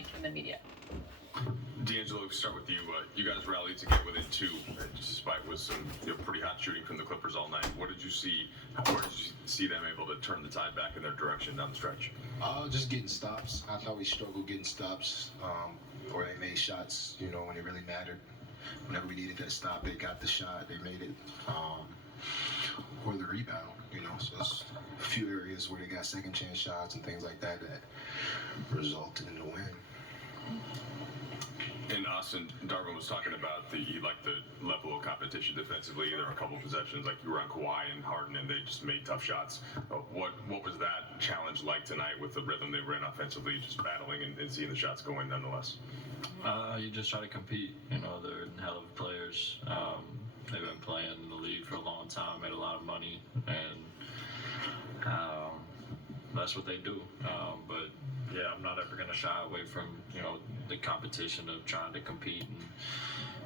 tonight from the media? DLo, we start with you. You guys rallied to get within two, despite with some pretty hot shooting from the Clippers all night. What did you see? Where did you see them able to turn the tide back in their direction down the stretch? Just getting stops. I thought we struggled getting stops, or they made shots, when it really mattered. Whenever we needed that stop, they got the shot, they made it, or the rebound, So it's a few areas where they got second chance shots and things like that resulted in the win. In Austin, Darvin was talking about the level of competition defensively. There were a couple of possessions, like you were on Kawhi and Harden, and they just made tough shots. What was that challenge like tonight with the rhythm they were in offensively, just battling and seeing the shots go in nonetheless? You just try to compete. They're hell of players. They've been playing in the league for a long time, made a lot of money, and that's what they do. But yeah, I'm not ever gonna shy away from the competition of trying to compete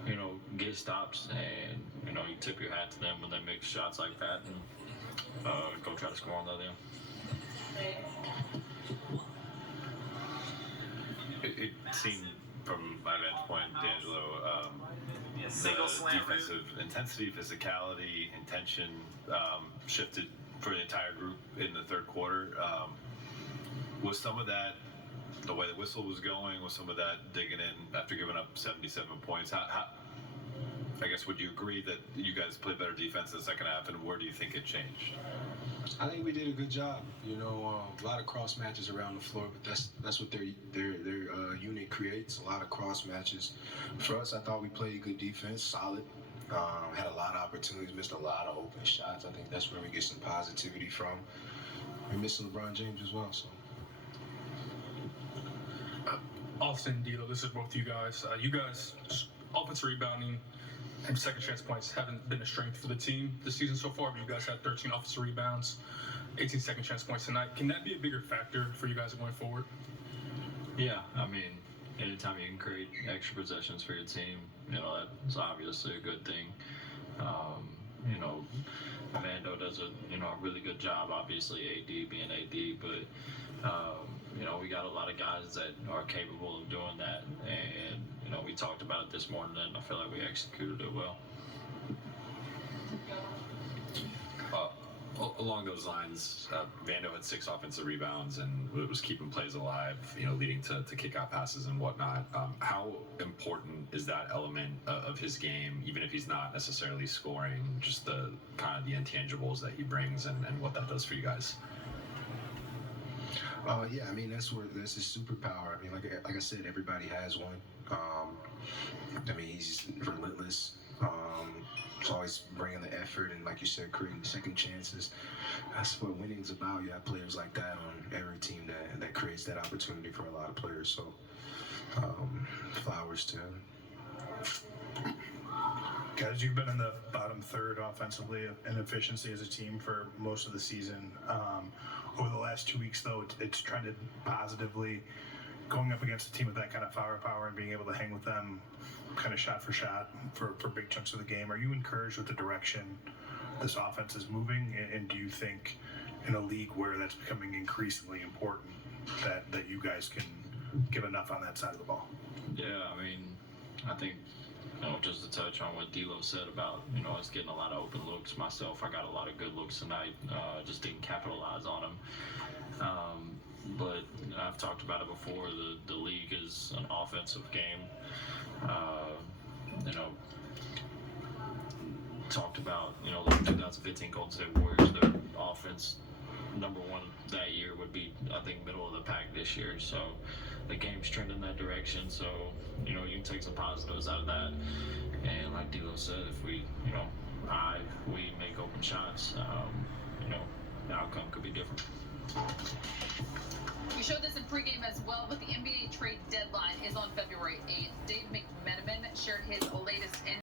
and get stops, and you tip your hat to them when they make shots like that, and go try to score on the other end. It seemed from my vantage point, DLo, the defensive intensity, physicality, intention shifted for the entire group in the third quarter. Was some of that the way the whistle was going? Was some of that digging in after giving up 77 points? How I guess, would you agree that you guys played better defense in the second half, and where do you think it changed? I think we did a good job. A lot of cross matches around the floor, but that's what their unit creates. A lot of cross matches. For us, I thought we played good defense, solid. Had a lot of opportunities, missed a lot of open shots. I think that's where we get some positivity from. We're missing LeBron James as well, so. Austin, DLo, this is both of you guys. You guys, offensive rebounding and second chance points haven't been a strength for the team this season so far, but you guys had 13 offensive rebounds, 18 second chance points tonight. Can that be a bigger factor for you guys going forward? Yeah, anytime you can create extra possessions for your team, that's obviously a good thing. Vando does a really good job, obviously AD being AD, but we got a lot of guys that are capable of doing that, and we talked about it this morning, and I feel like we executed it well. Along those lines, Vando had 6 offensive rebounds and was keeping plays alive, leading to kickout passes and whatnot. How important is that element of his game, even if he's not necessarily scoring, just the kind of the intangibles that he brings and what that does for you guys? Yeah, that's his superpower. Like I said, everybody has one. He's relentless. He's always bringing the effort and, like you said, creating second chances. That's what winning's about. You have players like that on every team that creates that opportunity for a lot of players. So, flowers to him. Guys, you've been in the bottom third offensively in efficiency as a team for most of the season. Over the last 2 weeks, though, it's trended positively. Going up against a team with that kind of firepower and being able to hang with them kind of shot for shot for big chunks of the game, are you encouraged with the direction this offense is moving? And do you think in a league where that's becoming increasingly important that you guys can give enough on that side of the ball? Yeah, I think just to touch on what DLo said about us getting a lot of open looks. Myself, I got a lot of good looks tonight, just didn't capitalize on them. But I've talked about it before, the league is an offensive game. Talked about the 2015 Golden State Warriors, their offense number one that year would be, I think, middle of the pack this year. So the game's trending that direction. So you can take some positives out of that. And like DLo said, if we we make open shots, the outcome could be different. We showed this in pregame as well, but the NBA trade deadline is on February 8th. Dave McMenamin shared his latest